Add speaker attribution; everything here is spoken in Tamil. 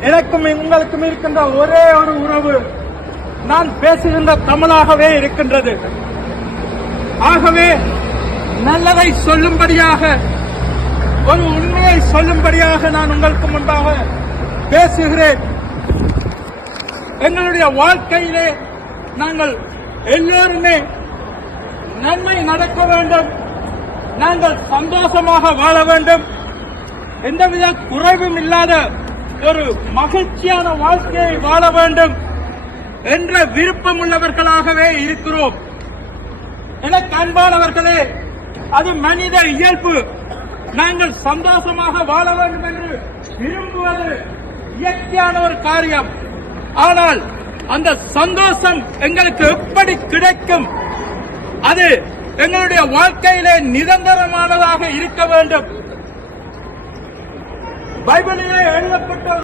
Speaker 1: எனக்கும் உங்களுக்கும் இருக்கின்ற ஒரே ஒரு உறவு. நான் பேசுகின்ற தமிழாகவே இருக்கின்றது. ஆகவே நல்லதை சொல்லும்படியாக ஒரு உண்மையை சொல்லும்படியாக நான் உங்களுக்கு முன்பாக பேசுகிறேன். எங்களுடைய வாழ்க்கையிலே நாங்கள் எல்லோருமே நன்மை நடக்க வேண்டும். நாங்கள் சந்தோஷமாக வாழ வேண்டும். எந்தவித குறைவும் இல்லாத ஒரு மகிழ்ச்சியான வாழ்க்கையை வாழ வேண்டும் என்ற விருப்பம் உள்ளவர்களாகவே இருக்கிறோம். எனக்கு அன்பானவர்களே அது மனித இயல்பு. நாங்கள் சந்தோஷமாக வாழ வேண்டும் என்று விரும்புவது இயற்கையான ஒரு காரியம். ஆனால் அந்த சந்தோஷம் எங்களுக்கு எப்படி கிடைக்கும்? அது எங்களுடைய வாழ்க்கையிலே நிரந்தரமானதாக இருக்க வேண்டும். ಬೈಬಲಿಗೆ ಹೇಳಲ್ಪಟ್ಟ